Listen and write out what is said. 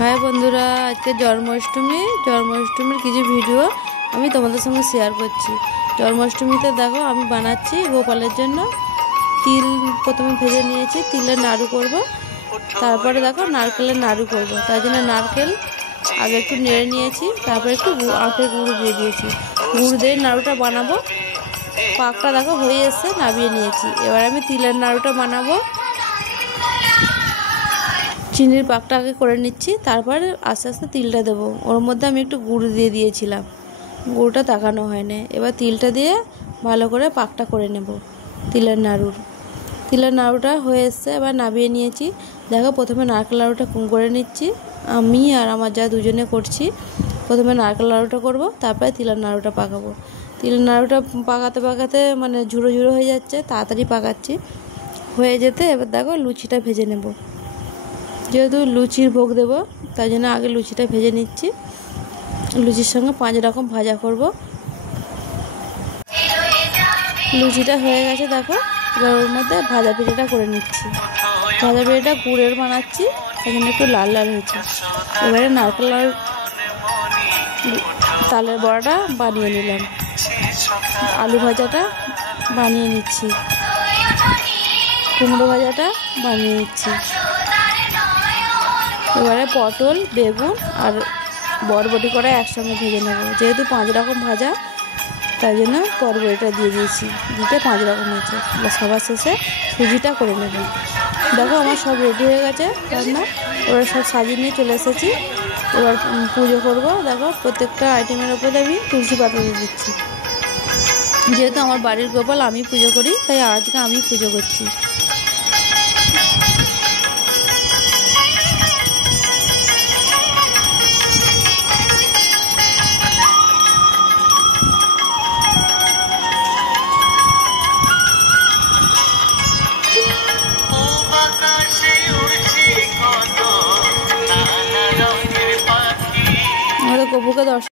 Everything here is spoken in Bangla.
हाय बंधुरा आज के जन्माष्टमीर किछु भिडियो আমি তোমাদের সঙ্গে শেয়ার করছি। জন্মাষ্টমীতে দেখো আমি বানাচ্ছি গোপালের জন্য তিল প্রথমে ভেজে নিয়েছি, তিলের নাড়ু করব। তারপরে দেখো নারকেলের নাড়ু করব। তাই জন্য নারকেল আগে একটু নেড়ে নিয়েছি, তারপরে একটু আখের গুঁড়ো দিয়ে দিয়েছি। গুঁড়ো দিয়ে নাড়ুটা বানাবো। পাকটা দেখো হয়ে এসছে, নামিয়ে নিয়েছি। এবার আমি তিলের নাড়ুটা বানাবো। চিনির পাকটা আগে করে নিচ্ছি, তারপরে আস্তে আস্তে তিলটা দেবো। ওর মধ্যে আমি একটু গুড় দিয়ে দিয়েছিলাম, গুড়টা তাকানো হয় না। এবার তিলটা দিয়ে ভালো করে পাকটা করে নেব। তিলের নাড়ুটা হয়ে এসছে, এবার নামিয়ে নিয়েছি। দেখো প্রথমে নারকেল নাড়ুটা করে নিচ্ছি। আমি আর আমার যা দুজনে করছি। প্রথমে নারকেল নাড়ুটা করব, তারপরে তিলের নাড়ুটা পাকাবো। তিলের নাড়ুটা পাকাতে মানে ঝুড়ো ঝুড়ো হয়ে যাচ্ছে, তাড়াতাড়ি পাকাচ্ছি। হয়ে যেতে এবার দেখো লুচিটা ভেজে নেব। যেহেতু লুচির ভোগ দেবো, তাই জন্য আগে লুচিটা ভেজে নিচ্ছি। লুচির সঙ্গে 5 রকম ভাজা করব। লুচিটা হয়ে গেছে দেখো। এবার ওর মধ্যে ভাজা পিঠাটা করে নিচ্ছি। ভাজা পিঠাটা গুড়ের বানাচ্ছি, তাই জন্য একটু লাল লাল হয়েছে। এবারে নারকেল আর তালের বড়াটা বানিয়ে নিলাম। আলু ভাজাটা বানিয়ে নিচ্ছি, কুমড়ো ভাজাটা বানিয়ে নিচ্ছি। এবারে পটল, বেগুন আর বরবটি করে একসঙ্গে ভেজে নেব। যেহেতু 5 রকম ভাজা, তাই জন্য বরবটিটা দিয়ে দিয়েছি। দিতে 5 রকম হয়েছে। সবার শেষে সুজিটা করে নেব। দেখো আমার সব রেডি হয়ে গেছে রান্না। এবার সব সাজিয়ে নিয়ে চলে এসেছি। এবার পুজো করব। দেখো প্রত্যেকটা আইটেমের ওপরে আমি তুলসী পাতা দিয়ে দিচ্ছি। যেহেতু আমার বাড়ির গোপাল আমি পুজো করি, তাই আজকে আমি পুজো করছি। আমাদের গপুকে দর্শন